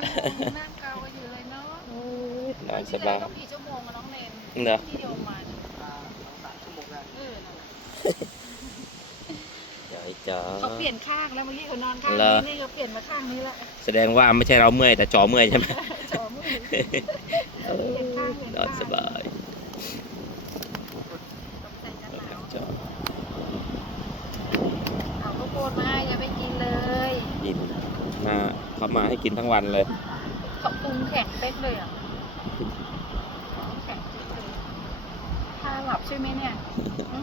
ไม่รู้นั่งเกากันอยู่เลยเนาะนอนที่สแรบากยต้องกี่ชั่วโมงกับน้องเนนเนอะที่โยมมาเนี่ยอ่าสองสามชั่วโมงได้เออนั่นแหละใหญ่จ๋าเขาเปลี่ยนข้างแล้วเมื่อกี้เขานอนข้างเหรอนี้นี่เขาเปลี่ยนมาข้างนี้ละแสดงว่าไม่ใช่เราเมื่อยแต่จอเมื่อยใช่ไหมจอมือเปลี่ยนข้างเปลี่ยนนอนสข้างบายตกใจจะหนาวจอเอาข้าวโพดมาให้อย่าไปกินเลยกินมา เขามาให้กินทั้งวันเลยเขาปรุงแข็งเป๊กเลยอะแข็งเป๊กเลยถ้าหลับใช่ไหมเนี่ยหึ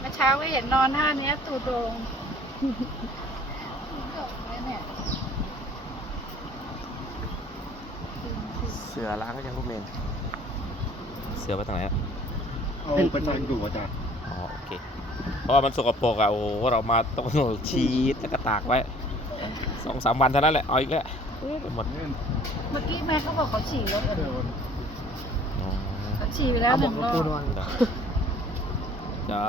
เมื่อเช้าก็เห็นนอนท่าเนี้ยตูดโดงตูดโด่งเลยเนี่ยเสือล้างก็ยังลูกเมนเสือมาทางไหนอะเอาไปนอนอยู่อาจารย์อ๋อโอเค เพราะว่ามันสกปรกอะโอ้โหเรามาต้องชีดแล้วก็ตากไว้ สองสามวันเท่านั้นแหละเอาอีกแล้วเอ๊ะไปหมดเนี่ยเมื่อกี้แม่เขาบอกเขาฉี่รถอะเดี๋ยวอ๋อเขาฉี่ไปแล้วหนึ่งรอบจ๋า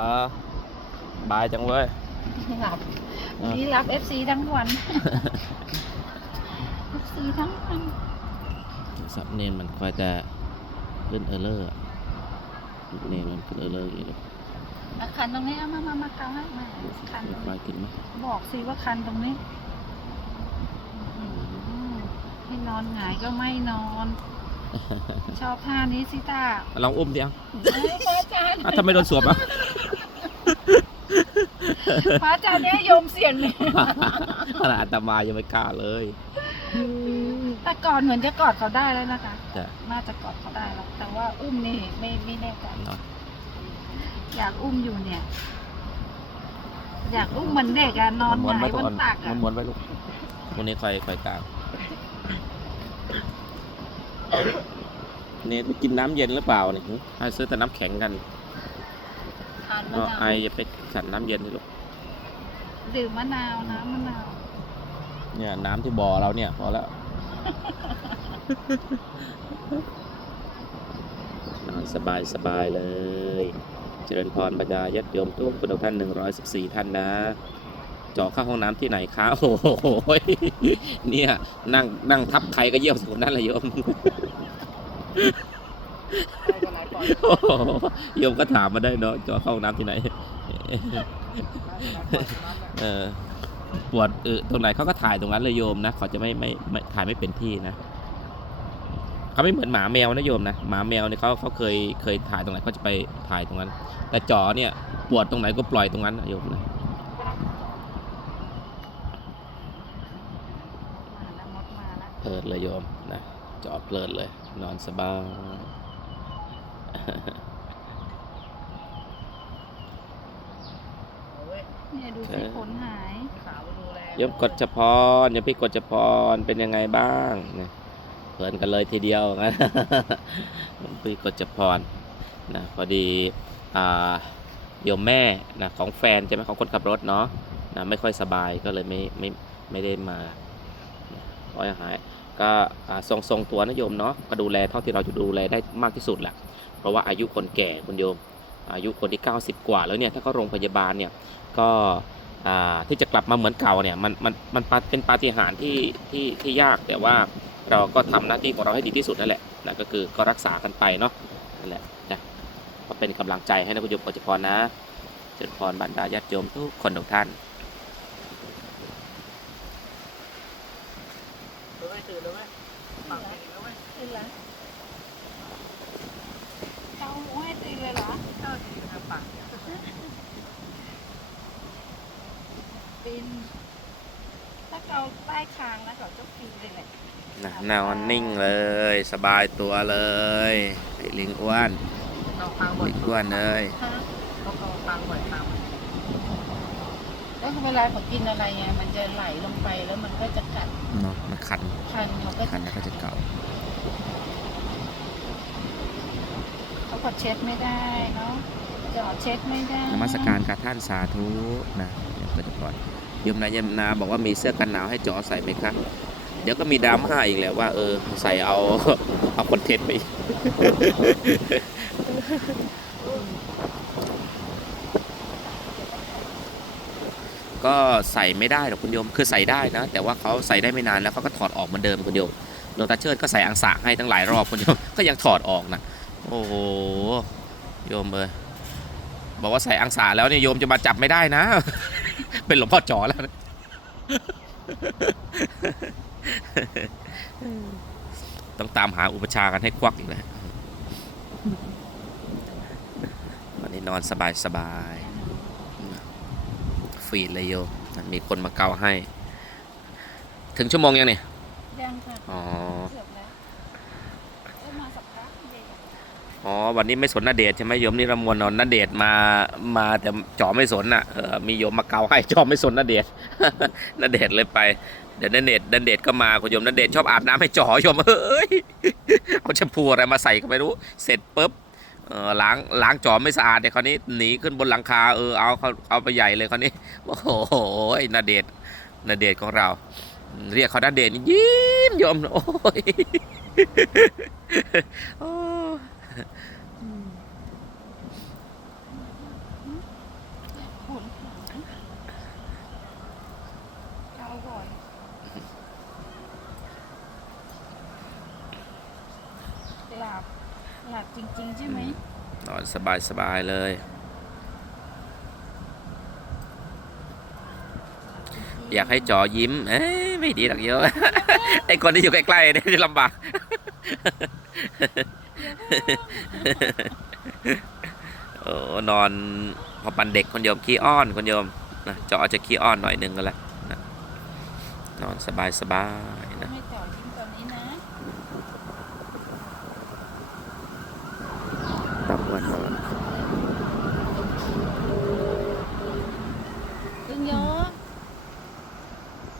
บายจังเว้ยหลับวันนี้รับ FC ทั้งวัน FC ทั้งวันสับเนนมันคอยจะเล่นเออร์เลอร์อะลูกเนนมันขึ้นเออร์เลอร์อย่างเงี้ยอะคันตรงนี้เอามามามาเกาให้มาคันตรงคอนี้ยกินไหมบอกสิว่าคันตรงนี้อืมให้ นอนหงายก็ไม่นอน ชอบท่านี้สิตาลองอุ้มดิเอาเอ้ยพระอาจารย์อะทำไมโดนสวมอะ พระอาจารย์เนี่ยโยมเสียงเนี่ยขนาดอาตมายังไม่กล้าเลยแต่ก่อนเหมือนจะกอดเขาได้แล้วนะคะจะน่าจะกอดเขาได้แล้วแต่ว่าอุ้มนี่ไม่ไม่แน่ใจ เนาะอยากอุ้มอยู่เนี่ย อยากอุ้มเหมือนเด็กอะนอนหม้วนงาไว้ยบก่อนนตักอะม้วนๆไว้ลูกวันนี้คอยคอยกลาง เนี่ยไปกินน้ำเย็นหรือเปล่าเนี่ยหึให้ซื้อแต่น้ำแข็งกันทานมะก็นาวไอจะไปฉันน้ำเย็นนี่ลูกดื่มมะนาวน้ำมะนาวเนี่ยน้ำที่บ่อเราเนี่ยพอแล้วนอนสบายสบายเลย เจริญพรบรรดาญาติโยมทุกคนทุกท่าน114 ท่านนะ เจาะเข้าห้องน้ำที่ไหนคะโอ้โหเนี่ยนั่งนั่งทับใครก็เยี่ยวสุดนั่นแหละโยมโอ้โหโยมก็ถามมาได้เนาะเจาะเข้าห้องน้ำที่ไหนเออปวดเออตรงไหนเขาก็ถ่ายตรงนั้นเลยโยมนะเขาจะไม่ไม่ไม่ถ่ายไม่เป็นที่นะเขาไม่เหมือนหมาแมวนะโยมนะหมาแมวเนี่ยเขาเขาเคยเคยถ่ายตรงไหนเขาจะไปถ่ายตรงนั้น แต่จอเนี่ยปวดตรงไหนก็ปล่อยตรงนั้นนะโยมนะ มาแล้วมดมาแล้ว เพลิดเลยโยมนะจอเพลิดเลย นอนสบายเนี่ยดูสิขนหายโยมกฎจพรโยมพี่กฎจพรเป็นยังไงบ้างเนี่ยเพลินกันเลยทีเดียวนะโยมพี่กฎจพรนะพอดีอ่าโยมแม่นะของแฟนใช่ไหมของคนขับรถเนาะนะไม่ค่อยสบายก็เลยไม่ไม่ไม่ได้มาข อให้หาย ก็ทรงทรงตัวนะโยมเนาะก็ดูแลเท่าที่เราจะดูแลได้มากที่สุดแหละเพราะว่าอายุคนแก่คุณโยม อายุคนที่ 90 กว่าแล้วเนี่ยถ้าเขาโรงพยาบาลเนี่ยก็ที่จะกลับมาเหมือนเก่าเนี่ยมันมันมันเป็นปาฏิหาริย์ที่ที่ที่ยากแต่ว่าเราก็ทำหน้าที่ของเราให้ดีที่สุดนั่นแหละนะก็คือก็รักษากันไปเนาะนั่นแหละนะก็เป็นกำลังใจให้นะคุณโยมกจพรนะเจริญพรบรรดาญาติโยมทุกคนทุกท่าน ตื่นแล้วเกาหัวให้ตื่นเลยเหรอปีนถ้าเกาใต้คางนะเขาจะปีนเลยแหละนะนอนนิ่งเลย สบายตัวเลยไอ้ลิงอ้วนเราฟังบ่อยลิงอ้วนเลยฮะเขาก็ฟังบ่อยฟังแล้วเวลาเขากินอะไรไงมันจะไหลลงไปแล้วมันก็จะกัดเนาะมันคัน คันเขาก็คันแล้วก็จะเก่าเขาก็เช็ดไม่ได้เนาะเจาะเช็ดไม่ได้นมัสการค่ะท่านสาธุนะโยมกจพรโยมนายยมนาบอกว่ามีเสื้อกันหนาวให้จอใส่ไหมครับเดี๋ยวก็มีดราม่าอีกแหละว่า เออใส่เอาเอาคอนเทนต์ไปอี ก็ใส่ไม่ได้หรอกคุณโยมคือใส่ได้นะ แต่ว่าเขาใส่ได้ไม่นานแล้วเขาก็ถอดออกเหมือนเดิมคุณโยมหลวงตาเชิดก็ใส่อังสะให้ตั้งหลายรอบคุณโยมก็ยังถอดออกนะโอ้โหโยมเลยบอกว่าใส่อังสะแล้วเนี่ยโยมจะมาจับไม่ได้นะ เป็นหลวงพ่อจ๋อแล้วนะต้องตามหาอุปชากันให้ควักอีกแล้ววันนี้นอนสบายสบาย ฟีดเลยโยมมีคนมาเกาให้ ถึงชั่วโมงยังเนี่ยยังค่ะอ๋อเกือบแล้วเอ้ยมาสักพักเดียวอ๋อวันนี้ไม่สนนาเดชน์ใช่ไหมโยมนี่รำมวลนอนนาเดชน์มามาแต่จอไม่สนอะเออมีโยมมาเกาให้จอไม่สนนาเดชน์นาเดชน์เลยไปเดี๋ยวนาเดชน์นาเดชน์ก็มาคุณโยมนาเดชน์ชอบอาบน้ำให้จอโยมเอ้ยเอาแชมพูอะไรมาใส่ก็ไม่รู้ เสร็จปุ๊บ เออล้างล้างจอไม่สะอาดเดี๋ยวคราวนี้หนีขึ้นบนหลังคาเออเอาเขาเอาไปใหญ่เลยคราวนี้โอ้โหนาเดชน์นาเดชของเรา เรียกเขาด้านเดชน์นี่ยิ้มยมโอ้โอ้ย ขุนเอาบ่อยหลับหลับ จริง ๆ ใช่ไหมนอนสบายสบายเลย อยากให้จอยิ้ม เอ้ยไม่ดีหรอกโยมไอคนที่อยู่ใกล้ๆเนี่ยจะลำบากโอ้นอนพอปันเด็กคนโยมขี้อ้อนคนโยมนะจอจะขี้อ้อนหน่อยนึงก็แล้วนะนอนสบายสบาย